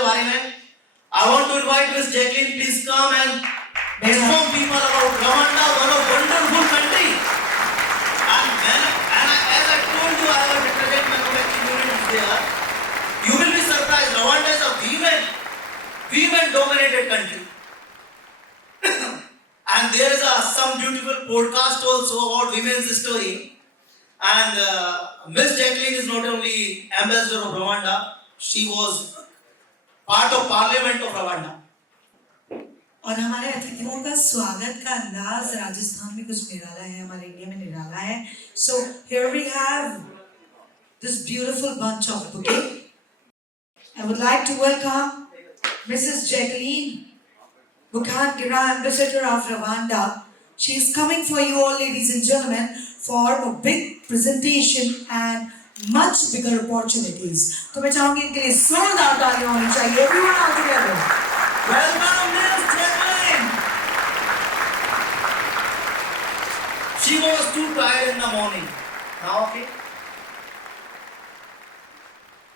के बारे में. I want to invite Miss Jacqueline. Please come and inform people about Rwanda, one of wonderful country. As I told you, I will represent my community there. You will be surprised. Rwanda is a women-dominated country. And there is some beautiful podcast also about women's story. And Miss Jacqueline is not only ambassador of Rwanda, she was part of Parliament of Rwanda. और हमारे अतिथियों का स्वागत का अंदाज राजस्थान में कुछ निराला है, हमारे इंडिया में निराला है. So here we have this beautiful bunch of bouquet. I would like to welcome Mrs. Jacqueline, Mukangira, Ambassador of Rwanda. She is coming for you all, ladies and gentlemen, for a big presentation and much bigger opportunities. तो मैं चाहूँगी इनके लिए जोरदार तालियां होनी चाहिए. Everyone all together. Welcome, Miss Jacqueline. She was too tired in the morning. Now okay.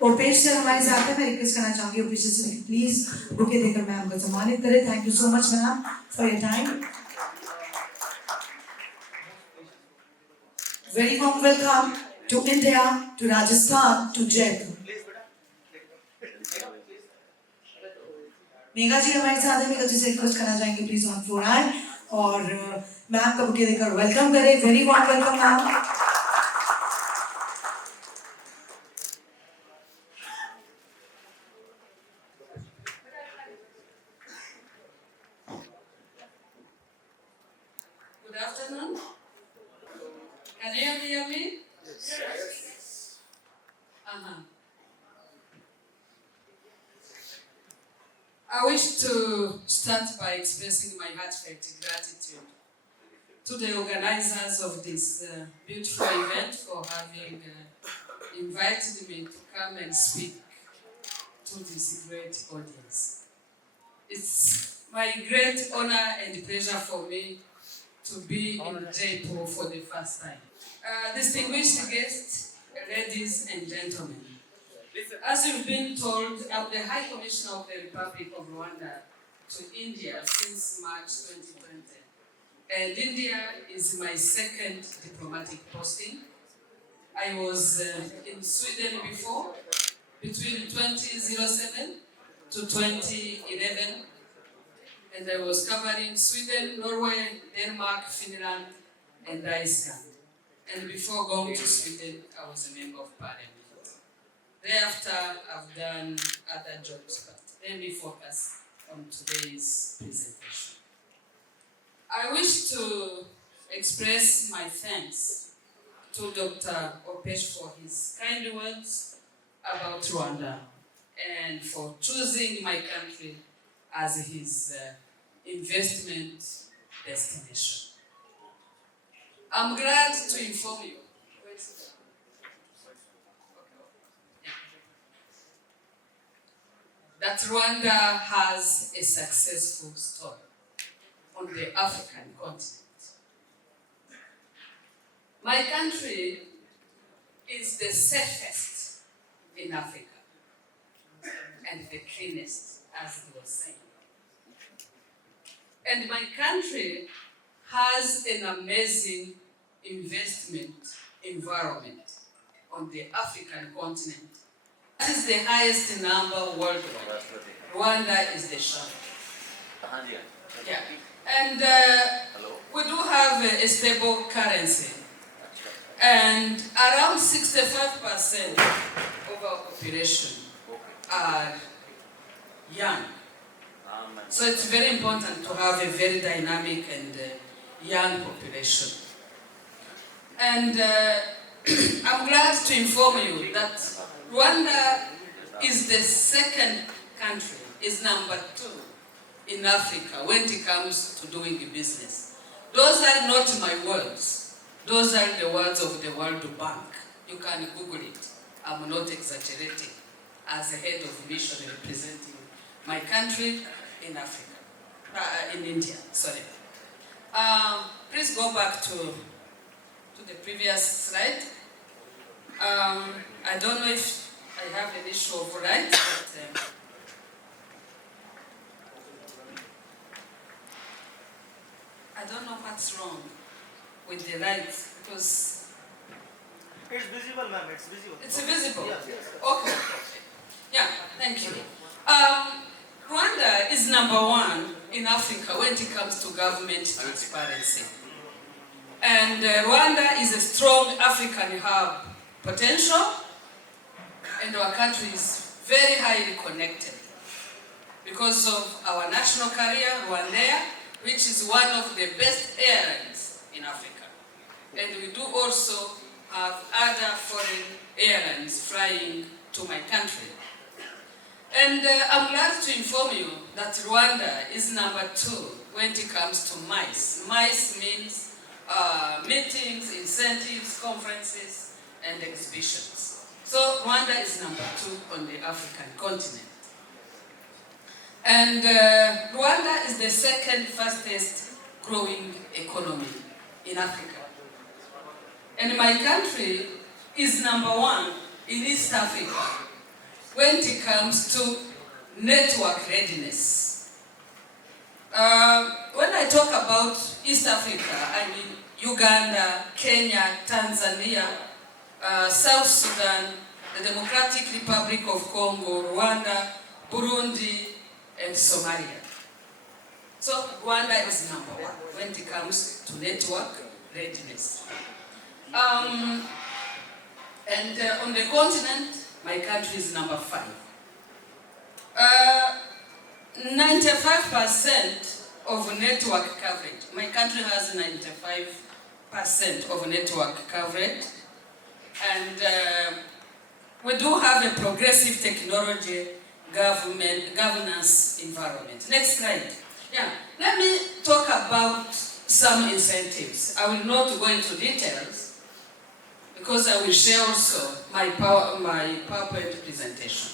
Opesh sir हमारे साथ हैं. मैं रिक्वेस्ट करना चाहूँगी ओपेश सर प्लीज बुके देकर मैम को सम्मानित करें. Thank you so much ma'am for your time. Very warm welcome to India, to Rajasthan, to Jaipur. Megha ji हमारे साथ हैं. मेघा जी से रिक्वेस्ट करना चाहेंगे प्लीज ऑन फ्लोर आए और मैम का बुके देकर वेलकम करें. Very warm welcome ma'am. Good afternoon. Can you hear me? Yes. I wish to start by expressing my heartfelt gratitude to the organizers of this beautiful event for having invited me to come and speak to this great audience. It's my great honor and pleasure for me to be in Jaipur for the first time. Distinguished guests, ladies and gentlemen, as you've been told, I'm the High Commissioner of the Republic of Rwanda to India since March 2020. And India is my second diplomatic posting. I was in Sweden before, between 2007 to 2011. And I was covering Sweden, Norway, Denmark, Finland, and Iceland. And before going to Sweden, I was a member of Parliament. Thereafter, I've done other jobs, but let me focus on today's presentation. I wish to express my thanks to Dr. Opesh for his kind words about Rwanda and for choosing my country as his investment destination. I'm glad to inform you that Rwanda has a successful story on the African continent. My country is the safest in Africa and the cleanest, as it was saying. And my country has an amazing investment environment on the African continent. This is the highest number worldwide. Rwanda is the champion. Yeah. And we do have a stable currency. And around 65% of our population are young. So it's very important to have a very dynamic and young population. And I'm glad to inform you that Rwanda is the second country, is number 2 in Africa when it comes to doing business. Those are not my words. Those are the words of the World Bank. You can Google it. I'm not exaggerating as a head of mission representing my country in Africa, in India, sorry. Please go back to the previous slide. I don't know if I have an issue of right, but what's wrong with the lights? Because It's visible, ma'am. It's visible. it's visible. Yes, yes. Okay. Yeah, thank you. Rwanda is number one in Africa when it comes to government transparency. And Rwanda is a strong African hub potential, and our country is very highly connected because of our national carrier, Rwandair, which is one of the best airlines in Africa. And we do also have other foreign airlines flying to my country. And I'm glad to inform you that Rwanda is number 2 when it comes to MICE. MICE means meetings, incentives, conferences, and exhibitions. So Rwanda is number 2 on the African continent. And Rwanda is the second fastest growing economy in Africa. And my country is number 1 in East Africa when it comes to network readiness. When I talk about East Africa, I mean Uganda, Kenya, Tanzania, South Sudan, the Democratic Republic of Congo, Rwanda, Burundi, and Somalia. So Rwanda is number 1 when it comes to network readiness. And on the continent, my country is number 5. 95% of network coverage. My country has 95% of network coverage. And we do have a progressive technology governance environment. Next slide. Yeah, let me talk about some incentives. I will not go into details because I will share also my PowerPoint presentation.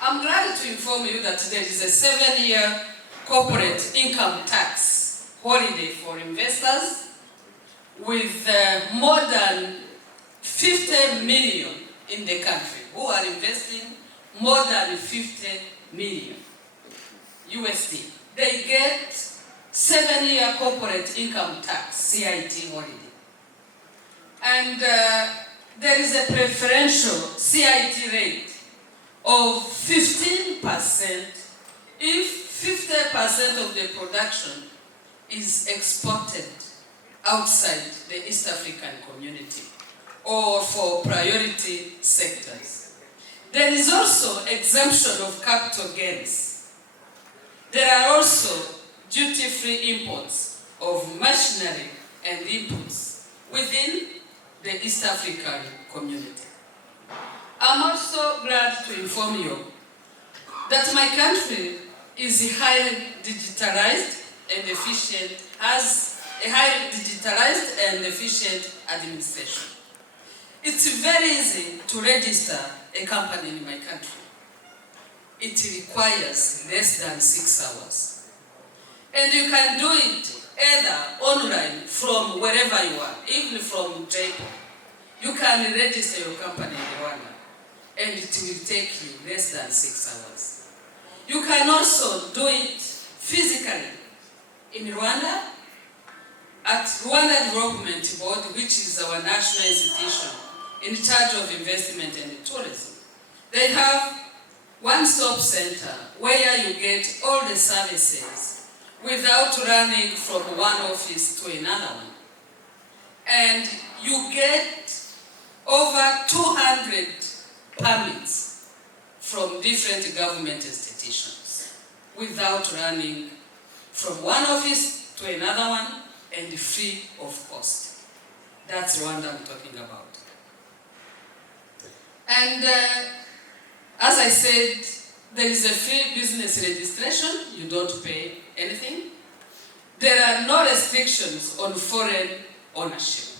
I'm glad to inform you that there is a 7-year corporate income tax holiday for investors with more than 50 million in the country who are investing more than 50 million USD. They get 7-year corporate income tax, CIT holiday. And there is a preferential CIT rate of 15% if 50% of the production is exported outside the East African community or for priority sectors. There is also exemption of capital gains. There are also duty-free imports of machinery and inputs within the East African community. I'm also glad to inform you that my country is highly digitalized and efficient, has a highly digitalized and efficient administration. It's very easy to register a company in my country. It requires less than 6 hours. And you can do it either online from wherever you are, even from Japan. You can register your company in Rwanda and it will take you less than 6 hours. You can also do it physically in Rwanda at Rwanda Development Board, which is our national institution in charge of investment and tourism. They have one-stop center where you get all the services without running from one office to another one. And you get over 200 permits from different government institutions without running from one office to another one and free of cost. That's Rwanda I'm talking about. And as I said, there is a free business registration. You don't pay anything. There are no restrictions on foreign ownership.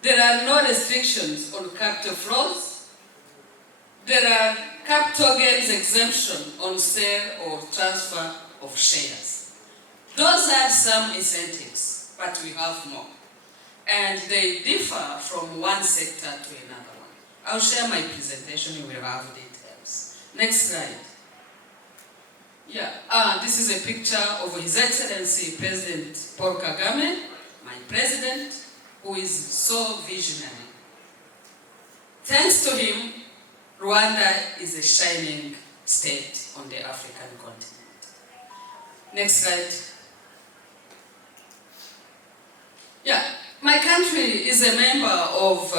There are no restrictions on capital flows. There are capital gains exemption on sale or transfer of shares. Those are some incentives, but we have more. And they differ from one sector to another one. I'll share my presentation, you will have details. Next slide. This is a picture of His Excellency President Paul Kagame, my president, who is so visionary. Thanks to him, Rwanda is a shining state on the African continent. Next slide. My country is a member of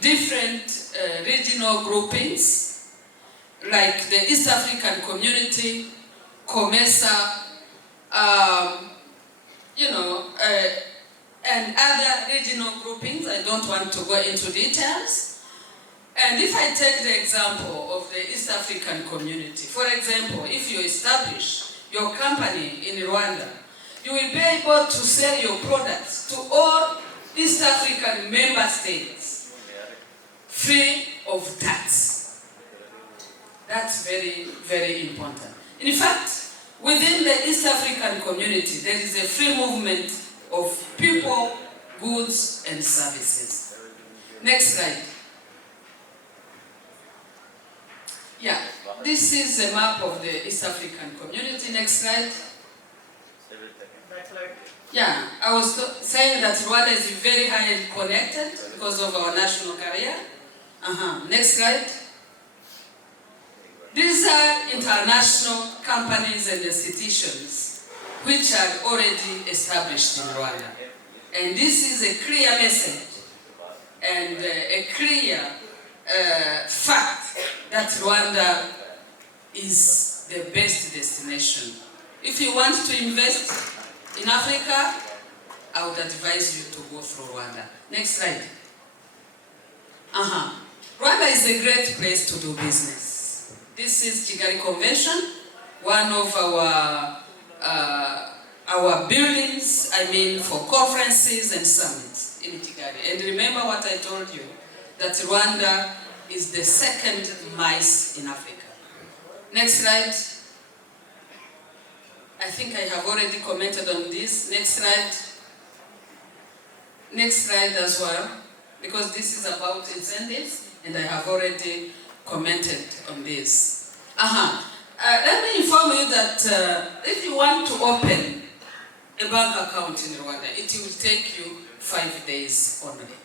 different regional groupings, like the East African Community, COMESA, and other regional groupings. I don't want to go into details. And if I take the example of the East African Community, for example, if you establish your company in Rwanda, you will be able to sell your products to all East African member states free of tax. That's very, very important. In fact, within the East African community, there is a free movement of people, goods, and services. Next slide. This is a map of the East African community. Next slide. I was saying that Rwanda is very highly connected because of our national career. Next slide. These are international companies and institutions which are already established in Rwanda. And this is a clear message and a clear fact that Rwanda is the best destination. If you want to invest in Africa, I would advise you to go through Rwanda. Next slide. Rwanda is a great place to do business. This is Kigali Convention, one of our buildings, for conferences and summits in Kigali. And remember what I told you, that Rwanda is the second mice in Africa. Next slide. I think I have already commented on this. Next slide. Next slide as well, because this is about incentives, and I have already commented on this. Let me inform you that if you want to open a bank account in Rwanda, it will take you 5 days only.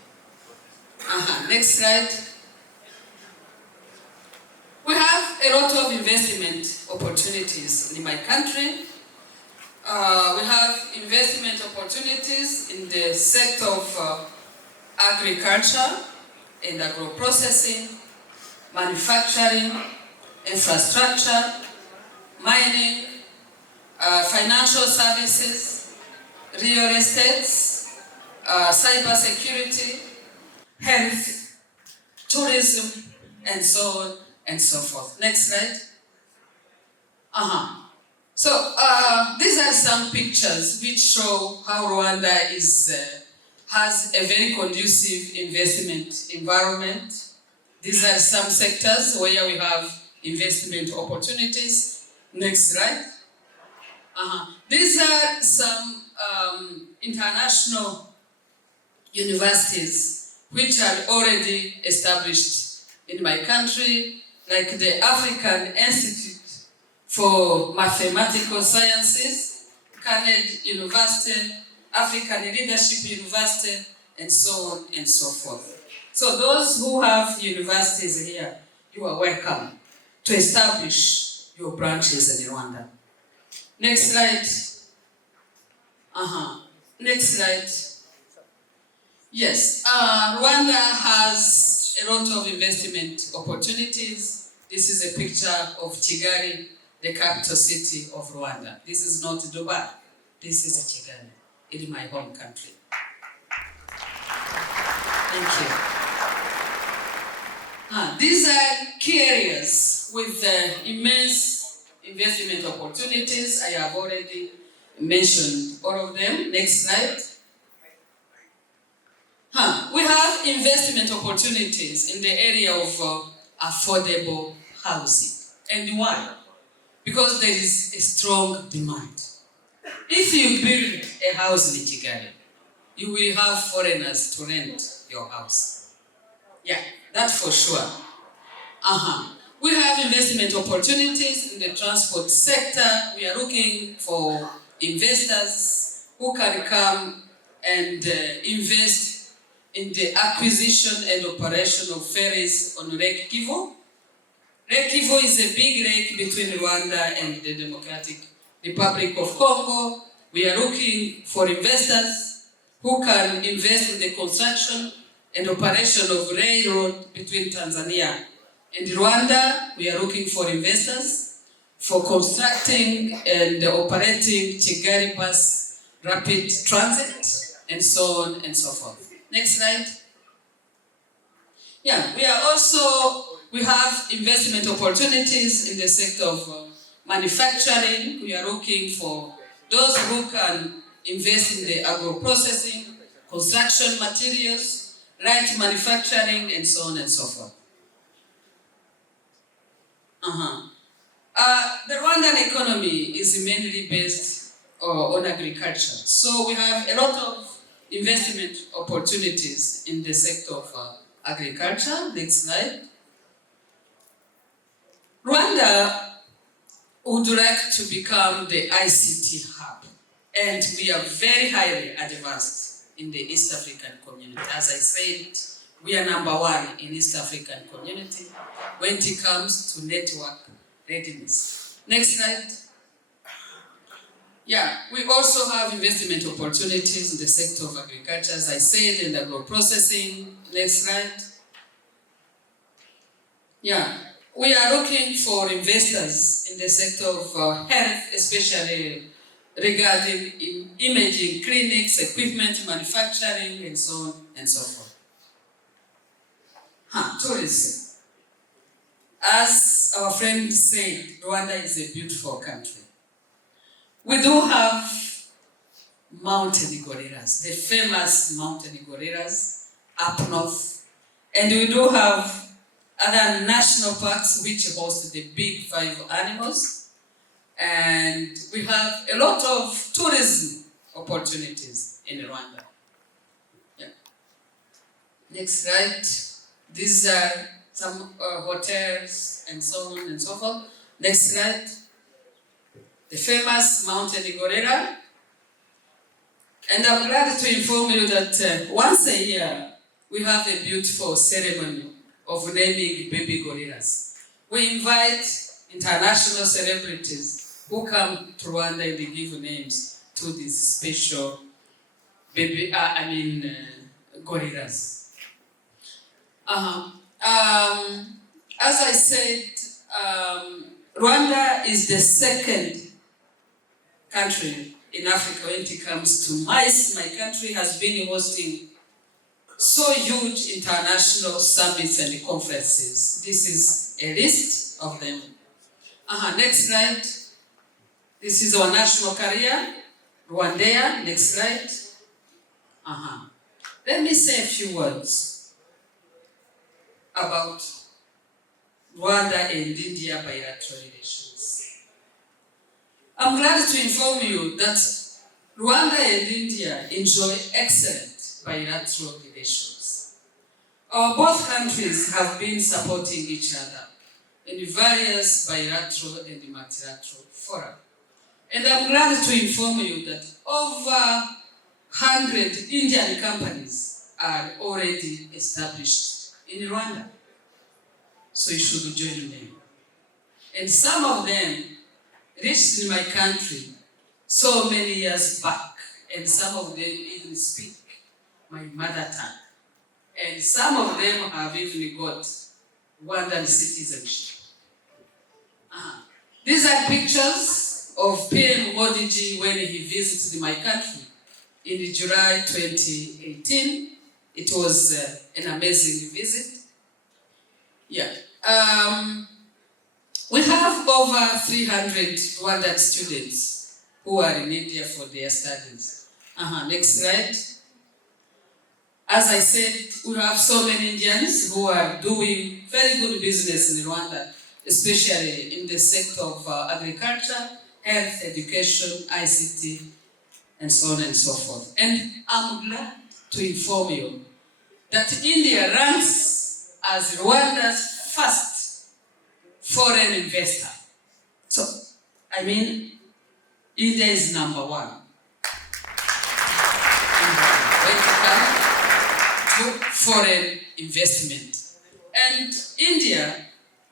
Next slide. We have a lot of investment opportunities in my country. We have investment opportunities in the sector of agriculture and agro-processing, manufacturing, infrastructure, mining, financial services, real estates, cyber security, health, tourism, and so on and so forth. Next slide. So these are some pictures which show how Rwanda has a very conducive investment environment. These are some sectors where we have investment opportunities. Next slide. These are some international universities which are already established in my country, like the African Institute for Mathematical Sciences, Carnegie University, African Leadership University, and so on and so forth. So those who have universities here, you are welcome to establish your branches in Rwanda. Next slide. Next slide. Yes, Rwanda has a lot of investment opportunities. This is a picture of Kigali, the capital city of Rwanda. This is not Dubai. This is Kigali, in my home country. Thank you. These are key areas with immense investment opportunities. I have already mentioned all of them. Next slide. We have investment opportunities in the area of affordable housing. And why? Because there is a strong demand. If you build a house in Kigali, you will have foreigners to rent your house. Yeah, that's for sure. We We have investment opportunities in the transport sector. We are looking for investors who can come and invest in the acquisition and operation of ferries on Lake Kivu. Lake Kivu is a big lake between Rwanda and the Democratic Republic of Congo. We are looking for investors who can invest in the construction and operation of railroad between Tanzania and Rwanda. We are looking for investors for constructing and operating Kigali bus rapid transit, and so on and so forth. Next slide. Yeah, we have investment opportunities in the sector of manufacturing. We are looking for those who can invest in the agro-processing, construction materials, light manufacturing, and so on and so forth. The Rwandan economy is mainly based on agriculture. So we have a lot of investment opportunities in the sector of agriculture. Next slide. Rwanda would like to become the ICT hub, and we are very highly advanced in the East African community. As I said, we are number one in East African community when it comes to network readiness. Next slide. Yeah, we also have investment opportunities in the sector of agriculture, as I said, and agro-processing. Next slide. Yeah, we are looking for investors in the sector of health, especially regarding imaging clinics, equipment manufacturing, and so on and so forth. Tourism. As our friend said, Rwanda is a beautiful country. We do have mountain gorillas, the famous mountain gorillas up north, and we do have other national parks which host the big 5 animals, and we have a lot of tourism opportunities in Rwanda. Yeah. Next slide. These are some hotels and so on and so forth. Next slide. The famous mountain gorilla. And I'm glad to inform you that once a year we have a beautiful ceremony of naming baby gorillas. We invite international celebrities who come to Rwanda and they give names to these special baby, gorillas. As I said, Rwanda is the second country in Africa when it comes to mice. My country has been hosting so huge international summits and conferences. This is a list of them. Next slide. This is our national carrier, Rwandair. Next slide. Let me say a few words about Rwanda and India bilateral relations. I'm glad to inform you that Rwanda and India enjoy excellent bilateral relations. Both countries have been supporting each other in various bilateral and multilateral fora. And I'm glad to inform you that over 100 Indian companies are already established in Rwanda. So you should join them. And some of them reached in my country so many years back, and some of them even speak my mother tongue. And some of them have even got Rwandan citizenship. These are pictures of PM Modiji when he visited my country in July 2018. It was an amazing visit. Yeah. We have over 300 Rwandan students who are in India for their studies. Next slide. As I said, we have so many Indians who are doing very good business in Rwanda, especially in the sector of agriculture, health, education, ICT, and so on and so forth. And I'm glad to inform you that India ranks as Rwanda's first foreign investor. So, I mean, India is number one when it comes to foreign investment. And India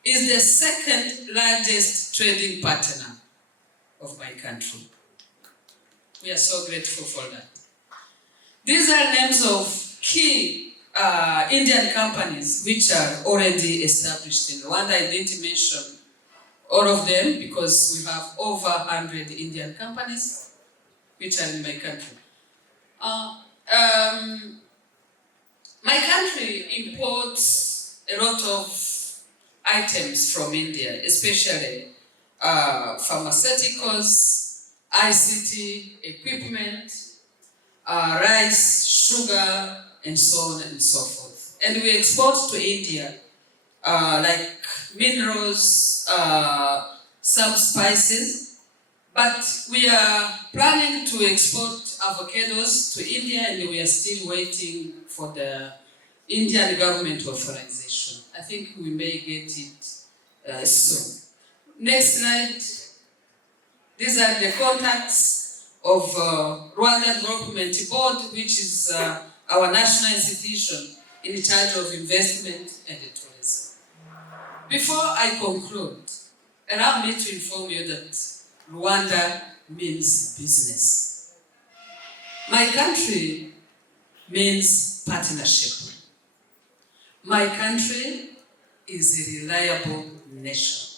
is the second largest trading partner of my country. We are so grateful for that. These are names of key Indian companies which are already established in Rwanda. I didn't mention all of them because we have over 100 Indian companies which are in my country. My country imports a lot of items from India, especially pharmaceuticals, ICT, equipment, rice, sugar, and so on and so forth. And we export to India like minerals, some spices, but we are planning to export avocados to India, and we are still waiting for the Indian government authorization. I think we may get it soon. Next slide. These are the contacts of Rwandan Development Board, which is our national institution in charge of investment and tourism. Before I conclude, allow me to inform you that Rwanda means business. My country means partnership. My country is a reliable nation.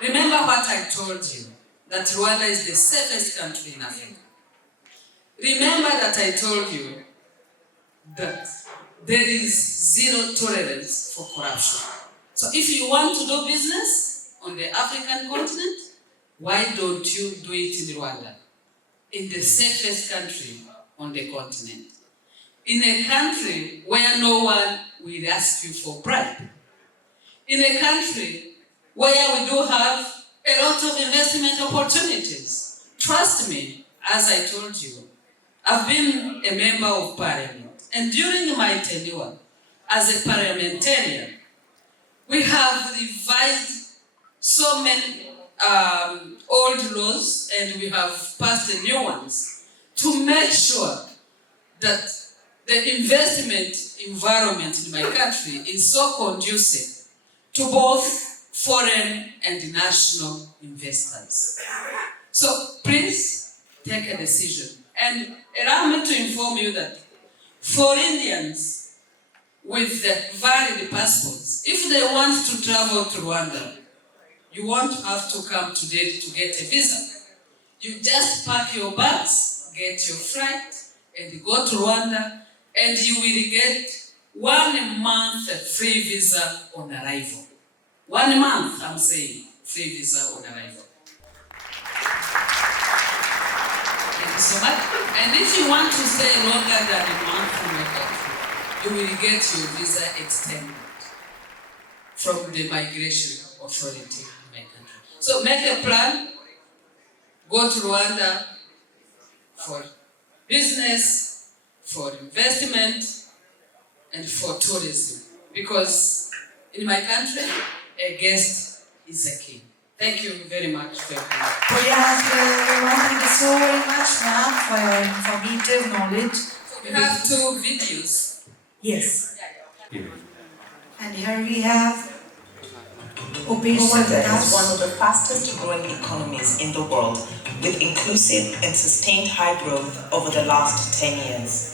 Remember what I told you, that Rwanda is the safest country in Africa. Remember that I told you that there is zero tolerance for corruption. So if you want to do business on the African continent, why don't you do it in Rwanda? In the safest country on the continent. In a country where no one will ask you for bribe. In a country where we do have a lot of investment opportunities. Trust me, as I told you, I've been a member of parliament. And during my tenure as a parliamentarian, we have revised so many old laws, and we have passed the new ones to make sure that the investment environment in my country is so conducive to both foreign and national investors. So please take a decision. And allow me to inform you that for Indians with the valid passports, if they want to travel to Rwanda, you won't have to come today to get a visa. You just pack your bags, get your flight, and go to Rwanda, and you will get 1 month free visa on arrival. 1 month, I'm saying, free visa on arrival. Thank you so much. And if you want to stay longer than a month in my country, you will get your visa extended from the migration authority in my country. So make a plan, go to Rwanda for business, for investment, and for tourism. Because in my country, a guest is a king. Thank you very much for your time. Put your hands together, everyone. Thank you so very much, ma'am, for your informative knowledge. So we have 2 videos. Yes. And here we have Opesh Singh. Rwanda is one of the fastest growing economies in the world, with inclusive and sustained high growth over the last 10 years.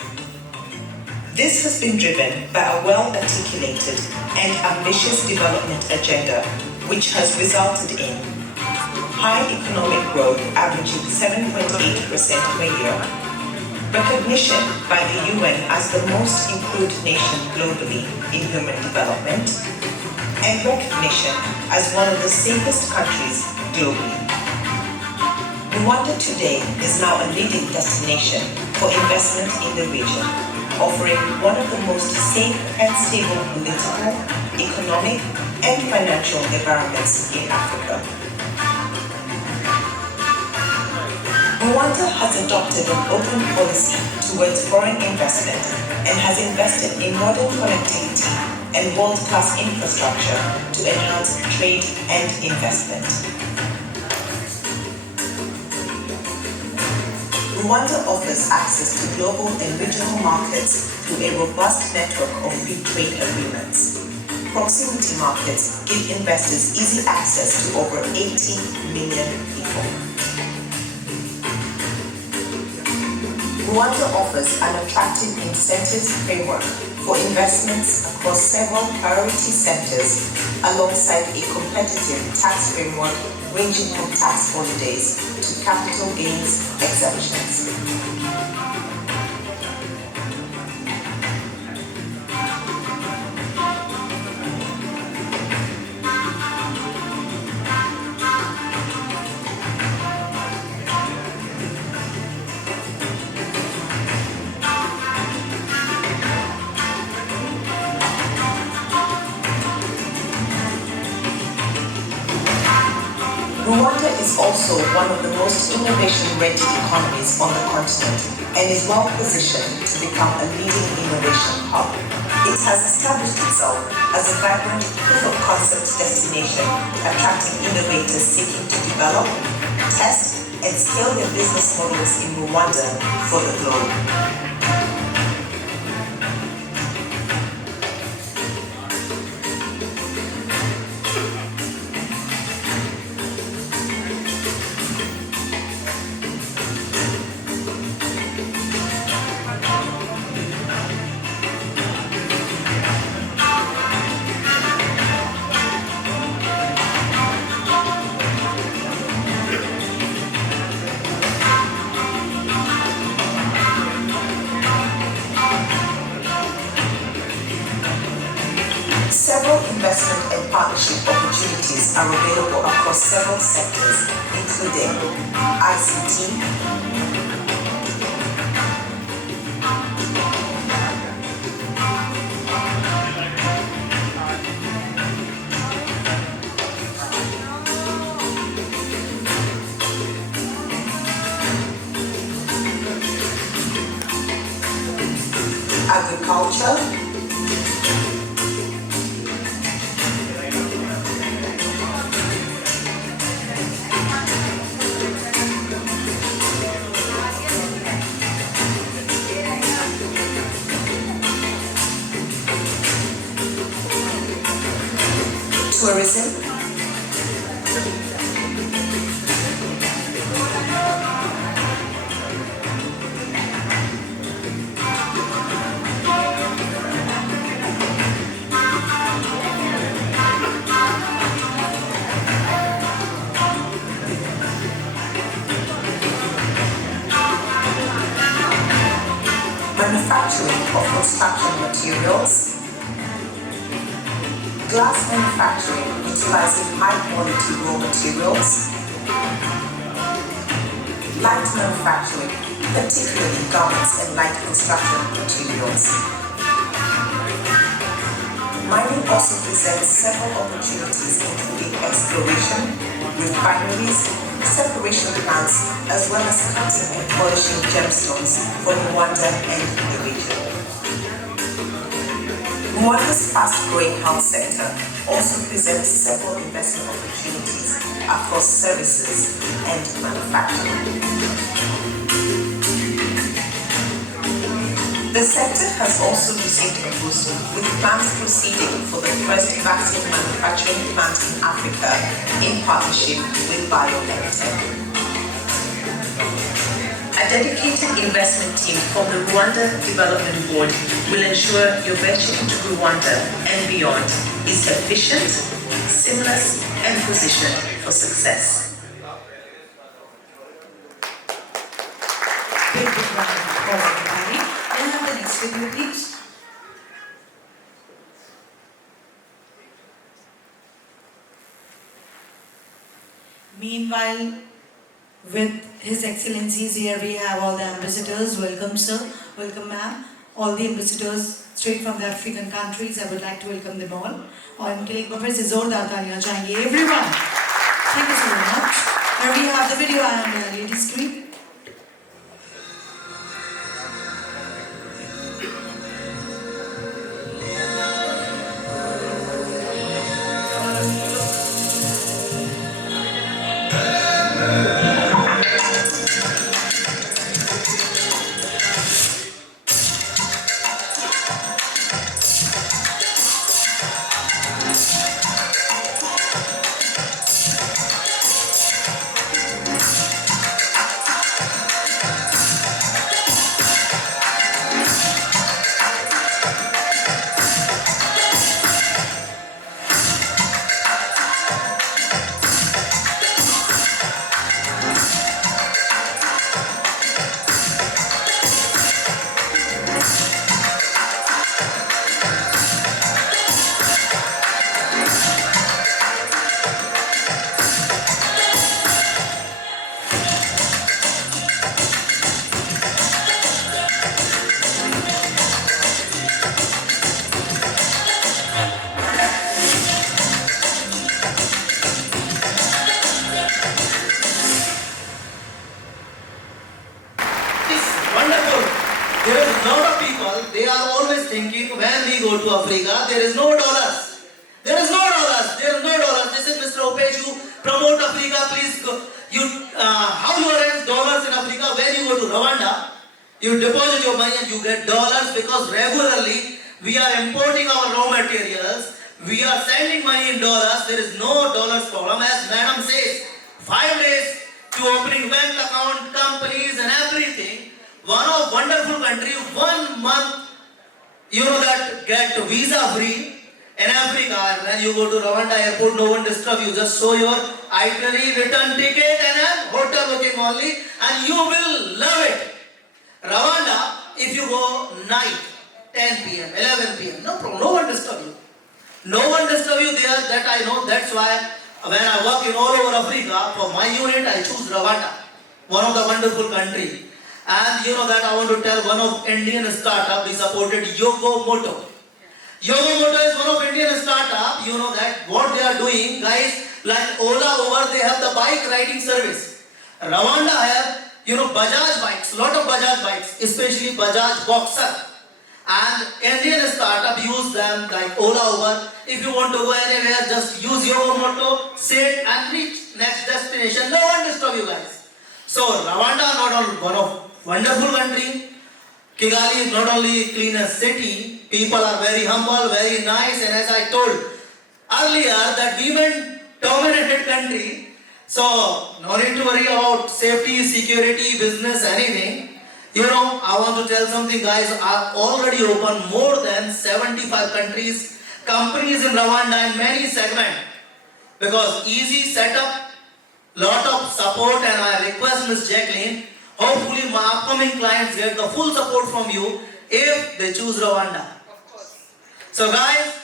This has been driven by a well-articulated and ambitious development agenda, which has resulted in high economic growth averaging 7.8% per year, recognition by the UN as the most improved nation globally in human development, and recognition as one of the safest countries globally. Rwanda today is now a leading destination for investment in the region, offering one of the most safe and stable political, economic, and financial environments in Africa. Rwanda has adopted an open policy towards foreign investment and has invested in modern connectivity, and world-class infrastructure to enhance trade and investment. Rwanda offers access to global and regional markets through a robust network of free trade agreements. Proximity markets give investors easy access to over 80 million people. Rwanda offers an attractive incentives framework for investments across several priority sectors alongside a competitive tax framework ranging from tax holidays to capital gains exemptions. Rwanda is also one of the most innovation-ready economies on the continent and is well positioned to become a leading innovation hub. It has established itself as a vibrant proof-of-concept destination, attracting innovators seeking to develop, test, and scale their business models in Rwanda for the globe. Several investment and partnership opportunities are available across several sectors, including ICT, agriculture, tourism, manufacturing of construction materials, glass manufacturing utilizing high-quality raw materials, light manufacturing, particularly garments and light construction materials. Mining also presents several opportunities including exploration, refineries, separation plants, as well as cutting and polishing gemstones for Rwanda and the region. Rwanda's fast-growing health sector also presents several investment opportunities across services and manufacturing. The sector has also received a boost with plans proceeding for the first vaccine manufacturing plant in Africa in partnership with 𝐻𝐻𝐿𝐵. A dedicated investment team from the Rwanda Development Board will ensure your venture into Rwanda and beyond is efficient, seamless, and positioned for success. Big round of applause, everybody. Can I have the next video, please? Meanwhile, with His Excellencies here, we have all the ambassadors. Welcome, sir. Welcome, ma'am. All the ambassadors straight from the African countries. I would like to welcome them all. और इनके लिए एक बार फिर से जोरदार तालियां चाहेंगे, everyone. Thank you so much. Here we have the video on the lady screen. go to Africa, there is no dollars. There is no dollars. There is no dollars. This is Mr. Opesh. You promote Africa, please go. How you arrange dollars in Africa? When you go to Rwanda, you deposit your money and you get dollars because regularly we are importing our raw materials. We are sending money in dollars. There is no dollars problem. As Madam says, 5 days to opening bank account, companies and everything. One of wonderful country, 1 month, that get visa free in Africa. And when you go to Rwanda airport, no one disturb you. Just show your itinerary, return ticket and a hotel booking only, and you will love it. Rwanda, if you go night, 10 p.m., 11 p.m., no problem, no one disturb you. No one disturb you there, that I know. That's why when I work in all over Africa, for my unit I choose Rwanda, one of the wonderful country. And that I want to tell one of Indian startup, we supported 𝐻𝐸𝐽𝐿. 𝐻𝐸𝐽𝐿 is one of Indian startup. You know that what they are doing, guys, like Ola, Uber, they have the bike riding service. Rwanda have, Bajaj bikes, lot of Bajaj bikes, especially Bajaj Boxer. And Indian startup use them like Ola, Uber. If you want to go anywhere, just use 𝐻𝐸𝐽𝐿, sit and reach next destination. No one disturb you guys. So Rwanda not only one of wonderful country. Kigali is not only cleanest city. People are very humble, very nice, and as I told earlier, that women-dominated country. So no need to worry about safety, security, business, anything. I want to tell something, guys. I've already opened more than 75 companies in Rwanda in many segments. Because easy setup, lot of support, and I request Ms. Jacqueline, hopefully my upcoming clients get the full support from you if they choose Rwanda. Of course. So guys,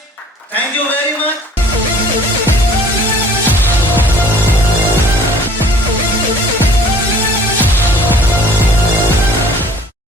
thank you very much.